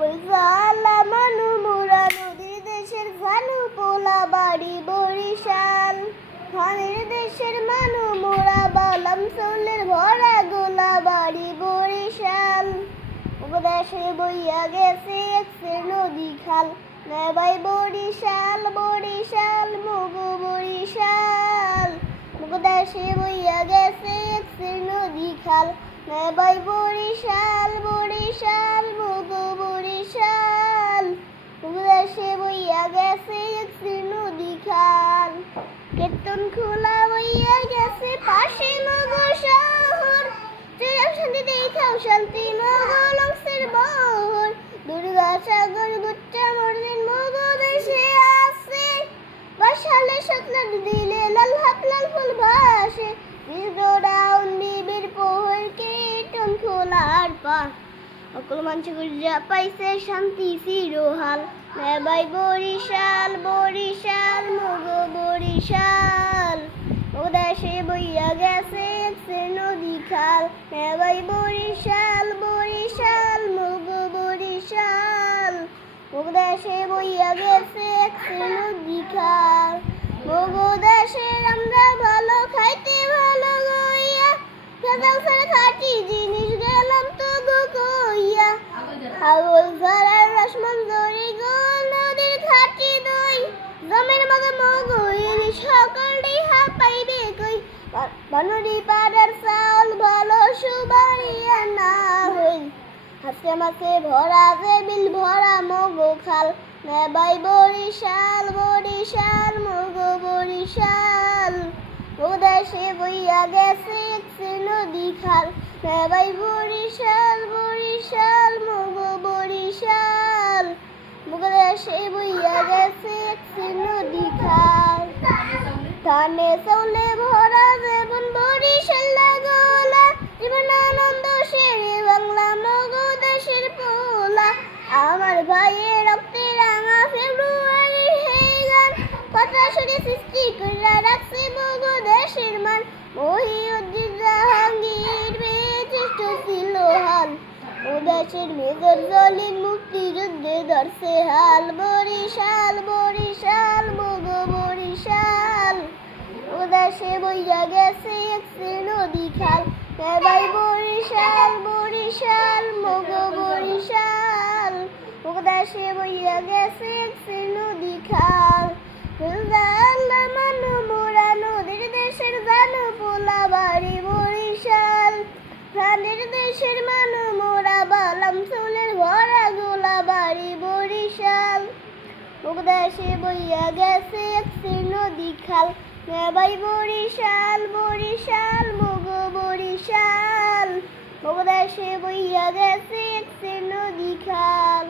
কলকালা মোরা নদীর দেশের ভানু বাড়ি বরিশাল। ধানের দেশের মানু মোরা বালাম চুলের ভরা গোলা বাড়ি বরিশাল। উপদেশে বইয়া গেছে একসে নদী খাল। নেবাই বরিশাল বরিশাল, মগু বরিশাল। উপদেশে বইয়া গেছে একসে নদী খাল। নেবাই বরিশাল বরিশাল, মগু কীর্তন খোলা হইয়া গেছে। পাশে মগু শহর। জয় শান্তি দেখাও শান্তি মগলংসের বহর। দুর্গা সাগর অকল মানুষ গুজা পাইছে শান্তি, চিরহাল। নেবাই বরিশাল বরিশাল, মগ বরিশাল। ও দেশে বইয়া গেছে নদী খাল। নেবাই বরিশাল বরিশাল, মগ বরিশাল। ও দেশে বইয়া গেছে নদী হাগল ধরার রসমান দড়ি গো, নদীর খাটি দই জমের মতো মগো ইলিশ সকলটি হা পাইবে কই। বনরি পাড়ার চাউল ভালো সুবাড়িয়া না হই। হাসে মাসে ভরা যে বিল ভরা মগো খাল নেবাই বরিশাল বরিশাল, মগো বরিশাল। ওদেশে বইয়া গেছে নদী খাল। নেবাই বরিশাল বরিশাল, মগো বরিশাল। মুগদেশে বইয়া গেছে নদী খাল। ধানে চলে ভরা জীবন বরিশাল লাগোলা জীবন আনন্দ সেরে বাংলা মগো দেশের পোলা। আমার ভাইয়ের রক্তে রাঙা ফেব্রুয়ারি হে গান কথা শুনে সৃষ্টি দেশের মেজর জলিন মুক্তিযুদ্ধে ধরছে হাল, বরিশাল বরিশাল মগো বরিশাল। উদাসে বইয়া গেছে একসে নদী খাল এবার বরিশাল বরিশাল মগ বরিশাল। উদাসে বইয়া গেছে একসে নদী খাল নদীর দেশের জানো পোলা দেশের উপদেশে বইয়া গেছে একটি নদী খাল। নেবাই বরিশাল বরিশাল, মগ বরিশাল। উপদেশে বইয়া গেছে একটি নদী খাল।